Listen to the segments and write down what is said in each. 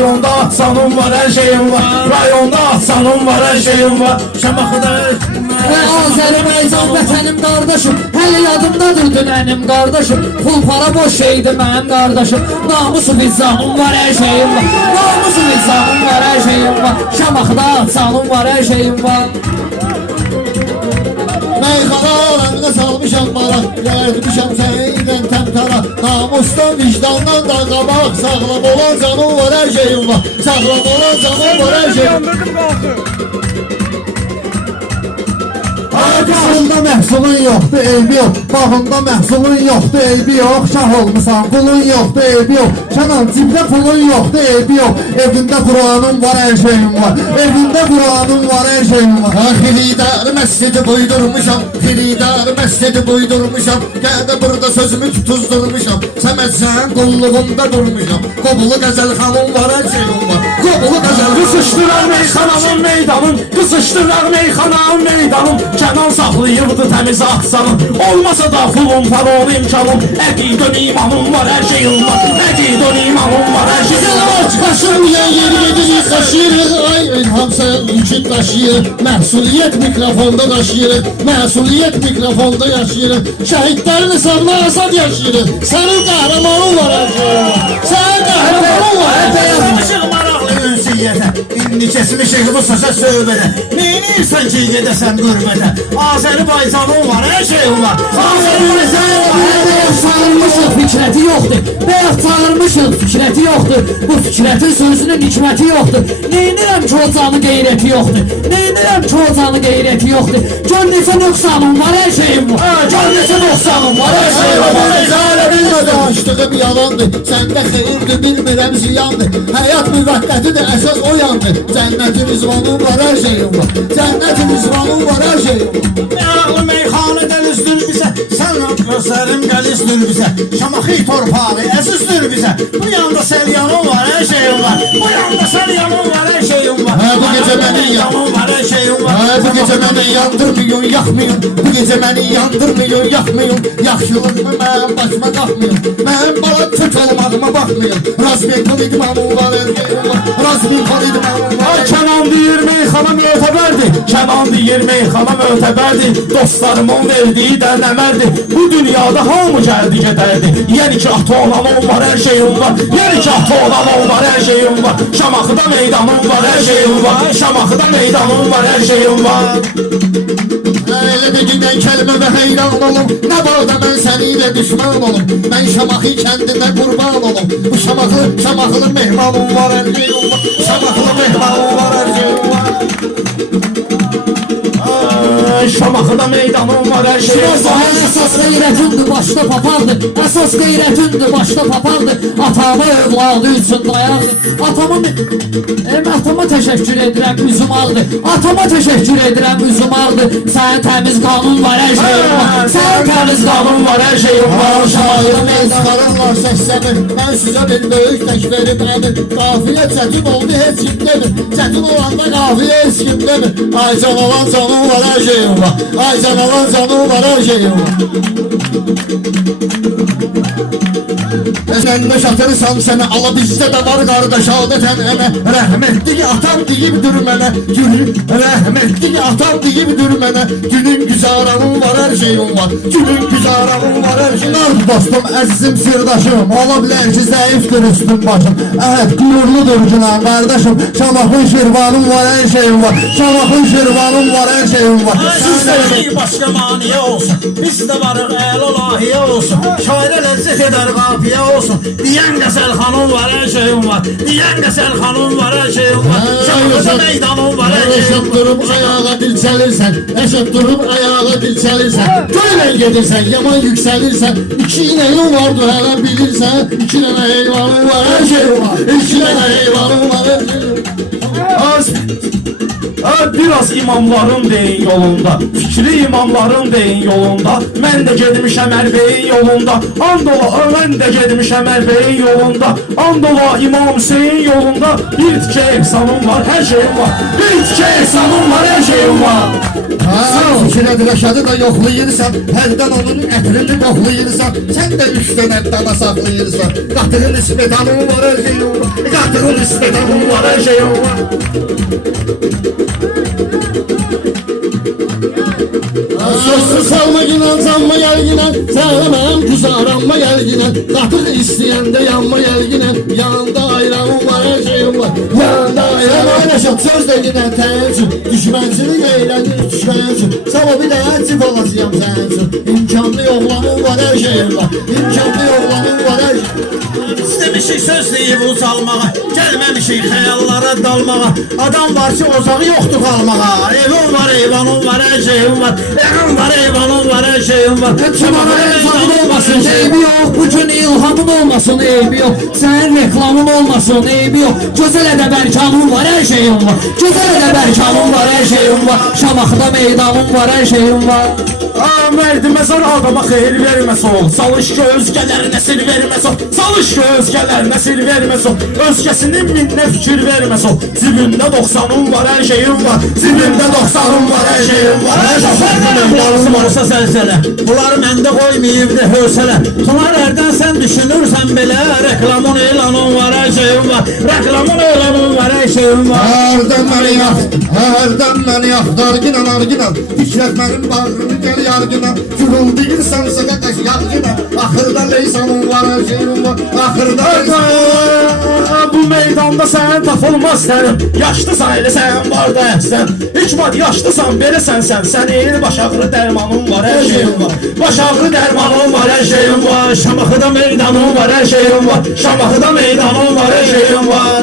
Rayonda aksanım var, her şeyim var. Rayonda aksanım var, her şeyim var. Şamaxıda Azərbaycan vətənim qardaşım, hələ yadımdadır dünənim qardaşım. Pul para boş şeydir mənim qardaşım. Namusu vicdanım var, hər şeyim var. Namusu vicdanım var, hər şeyim var. Şamaxıda aksanım var, hər şeyim var. Meyxana aləminə salmışam maraq, gərdmişəm səninlə təmtara. Namusdan, vicdandan da qabaq, sağlam olan canım var, hər şeyim var. Sağlam olan canım var, hər şeyim var. Bağında məhsulun yoxdur, eybi yox. Bağında məhsulun yoxdur, eybi yox. Şah olmusan, pulun yoxdur, eybi yox. Şanan cibdə pulun yoxdur, eybi yox. Evində Kur'anın var, hər şeyim var. Evində Kur'anın var, hər şeyim var. Xiridar məscidi buydurmuşam, xiridar məscidi buydurmuşam. Gədə burada sözümü tutuzdurmuşam. Səməd sən qulluğumda durmuşam. Qobulu qəzəl xanım var, hər şeyim var. Qobulu qəzəl qızışdırar meyxanamın meydanım, qızışdırar meyxanamın meydanım. Kənan saxlayırdı təmiz aksanım. Olmasa da pulum, paron, imkanım. Əqidön imanım var, hər şeyim var. Əqidön imanım var, hər şeyim var. Başlamayan yeri yedini taşıyırıq. Ay İlham sen üçün taşıyırıq. Məsuliyyət mikrofonda daşıyırıq. Məsuliyyət mikrofonda yaşayırıq. Şəhidlərin hesabına azad yaşayırıq. Sənin qəhrəmanın var, hər şeyim var. Sənin qəhrəmanın var, hər şeyim var. Yazmışıq maraqlı ünsiyyətə, indi kesmişik bu sözə söhbədə. Neynirsən ki gedəsən qürbətə? Azərbaycanım var, hər şeyim var. Azərbaycanım var, hər şeyim var. Çağırmışıq fikrəti yoxdur. Bəyək çağırmışıq fikrəti yoxdur. Bu fikrətin sözünün hikməti yoxdur. Neynirəm ki o canı qeyrəti yoxdur. Neynirəm ki o canı qeyrəti yoxdur. Gör necə nöqsanım var, hər şeyim var. Gör necə nöqsanım var, hər şeyim var. Açdığım yalandır. Səndə xeyirdir, bilmirəm ziyandır. Həyat müvəqqətidir, əsas o yandır. Cənnətin izvanım var, hər şeyim var. Cənnətin izvanım var, hər şeyim var. Meyaqlı meyxanədən üzdür bizə. Sən gözlərim gəlizdir bizə. Şamaxı torpağı əzizdir bizə. Bu yanda səlyanım var, hər şeyim var. Bu yanda səlyanım var, hər şeyim var. Bu gecə məni var, hər şeyim var. Bu gecə məni yandırmıyın, yaxmayın. Bu gecə məni yandırmıyın, yaxmayın. Yaxşılığımı mənim başıma qalxmayın. Mənim bala köç olmağıma baxmayın. Razmenko idmanım var, hər şeyim var. Razmenko idmanım var. Kənan deyir meyxana mötəbərdir. Kənan deyir meyxana mötəbərdir. Dostlarımın verdiyi dərnəmərdir. Bu dünyada hamı gəldi gedərdi. Yəni ki ata olanım var, hər şeyim var. Yəni ki ata olanım var, hər şeyim var. Şamaxıda meydanım var, hər şeyim var. Şamaxıda meydanım var, hər şeyim var. Elə də gedən kəlmə və heyran olum. Nə bağda mən səni ilə düşman olum. Mən Şamaxı kəndində qurban olum. Bu Şamaxılı mehmanım var, hər şeyim var. Şamaxılı mehmanım var, hər şeyim var. Şamaxıda meydanım var, hər şeyim var. Əsas qeyrətindir, başda papardır. Əsas qeyrətindir, başda papardır. Atama övladı üçün dayardır. Atama təşəkkür edirəm, üzüm aldı. Atama təşəkkür edirəm, üzüm aldı. Sənin təmiz qanun var, hər şeyim var. Sənin təmiz qanun var, hər şeyim var. Şairə meydanlarım var, səsləmir. Mən sizə bir böyük tək verim əmir. Qafiyə çətin oldu, heç kim demir. Çətin olanda qafiyə heç kim demir. Ay can olan canım var, hər şeyim var. Ay can olan canım var, hər şeyim var. Sən də şatırsan sənə, ala bizdə də var qardaş adətən əmə. Rəhmətli ki atam deyibdir mənə, rəhmətli ki atam deyibdir mənə. Günün güzaranım var, hər şeyim var. Günün güzaranım var, hər şeyim var. Dostum, əzizim, sirdaşım, ola bilər ki zəifdir üstün başım. Əhət, qürurludur günah qardaşım. Şamaxın şirvanım var, hər şeyim var. Şamaxın şirvanım var, hər şeyim var. Siz də başqa maniyə olsun. Biz də varıq əl olahiyə olsun. Şairə ləzzət edər qafiyə olsun. Deyən qəsəl xanım var, hər şeyim var. Deyən qəsəl xanım var, hər şeyim var. Şamaxıda meydanım var, hər şeyim var. Durub ayağa dilçəlirsən, əşəb durub ayağa dilçəlirsən. Göylə gedirsən, yaman yüksəlirsən. İki inəyim vardı, hələ bilirsən. İki dənə heyvanım var, hər şeyim var. İki dənə heyvanım var, hər şeyim var. Biraz imamların deyin yolunda, fikri imamların deyin yolunda. Mən də gedmişəm Ərbeyin yolunda, andola mən də gedmişəm Ərbeyin yolunda, andola İmam Hüseyin yolunda. Bir tikə ehsanım var, hər şeyim var. Bir tikə ehsanım var, hər şeyim var. Fikrədir Rəşadı da yoxlayırsan, hərdən onun ətrini qoxlayırsan, sən də üstdən ətdana saxlayırsan. Qatırın ismetanın var, hər şeyin var. Qatırın ismetanın var, hər şeyin var. Sözsüz salma yine, zanma gel yine, sevmem güzaranma gel yine. Katır isteyende yanma gel yine, yanında ayranım var, her şeyim var. Yanında ayranım var. Yaşat sözlə yine təəccüb, düşmənçilik eylənir düşmənçilik. Sabah bir də əcib olacağım sənin üçün. İmkanlı oğlanın var, hər şeyin var. İmkanlı oğlanın var, hər şeyin var. İstemişik söz deyib ucalmağa, gəlməmişik xəyallara dalmağa. Adam var ki ocağı yoxdur qalmağa. Evim var, eyvanım var, hər şeyim var. Evim var, eyvanım var, hər şeyim var. Kimana ilhamın olmasın, eybi yok. Bugün ilhamın olmasın, eybi yok. Senin reklamın olmasın, eybi yok. Güzel edəbərkanın var, her şeyin var. Güzel edəbərkanın var, her şeyin var. Şamaxıda meydanın var, her şeyin var. Mərdi məzar adama xeyir verməz ol. Çalış ki özgələr nəsil verməz ol. Çalış ki özgələr nəsil verməz ol. Özgəsinin minnə fikir verməz ol. Cibində 90'ın var, hər şeyin var. Cibində 90'ın var, hər şeyin var. Lazım olsa səlsələ, bunlar məndə qoymayıbdı hövsələ. Tunarlərdən sən düşünürsən belə, reklamın elanın var, hər şeyin var. Reklamın elanın var, hər şeyin var. Hərdən məni yax, hərdən məni yax. Darginan, arginan, fikrət mənim bağrını gəl yargına. Gürüldəyirsən sənə qəş yargına. Axırda leysanın var, hər şeyin var. Axırda Bu meydanda sən tapılmaz sənin. Yaşlısan elə sən var da əhsən. Hikmat yaşlısan beləsən sən. Sən eyni baş ağrı dərmanın var, hər şeyin var. Baş ağrı dərmanın var, hər şeyin var. Şamaxıda meydanın var, hər şeyin var. Şamaxıda meydanın var, hər şeyin var.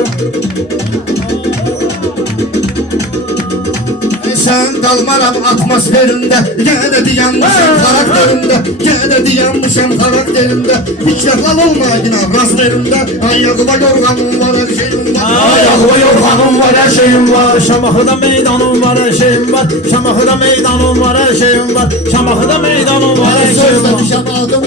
Sen kalmaram atmosferinde. Gene de diyanmışım karakterimde. Gene de diyanmışım karakterimde. Hiç yakal olma yine razmerimde. Ayakıma yorganım var, her şeyim var. Ayağıma yorganım var, hər şeyin var. Şamaxıda meydanım var, hər şeyim var. Şamaxıda meydanım var, hər şeyim var. Şamaxıda meydanım var, hər şeyim Sözle var. düşen adım